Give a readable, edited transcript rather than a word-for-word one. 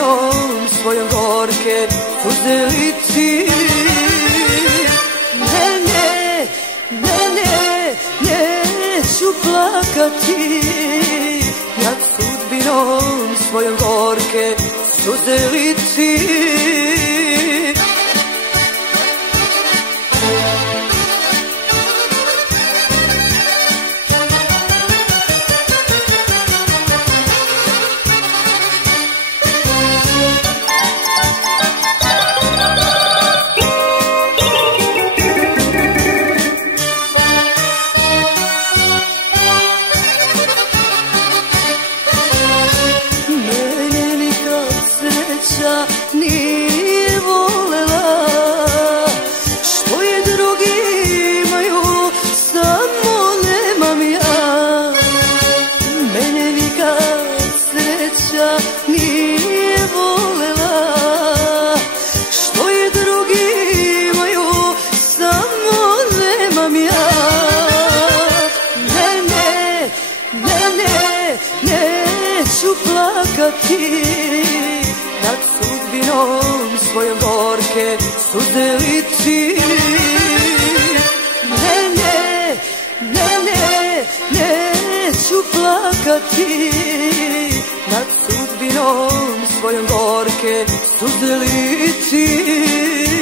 sudbinom svojom gorke suze liti. Neću plakati nad sudbinom svojom gorke suze liti. Nije volela što je drugi imaju, samo nemam ja. Mene nikad sreća nije volela što je drugi imaju, samo nemam ja. Neću plakati nad sudbinom svojom gorke suze liti. Neću plakati nad sudbinom svojom gorke suze liti.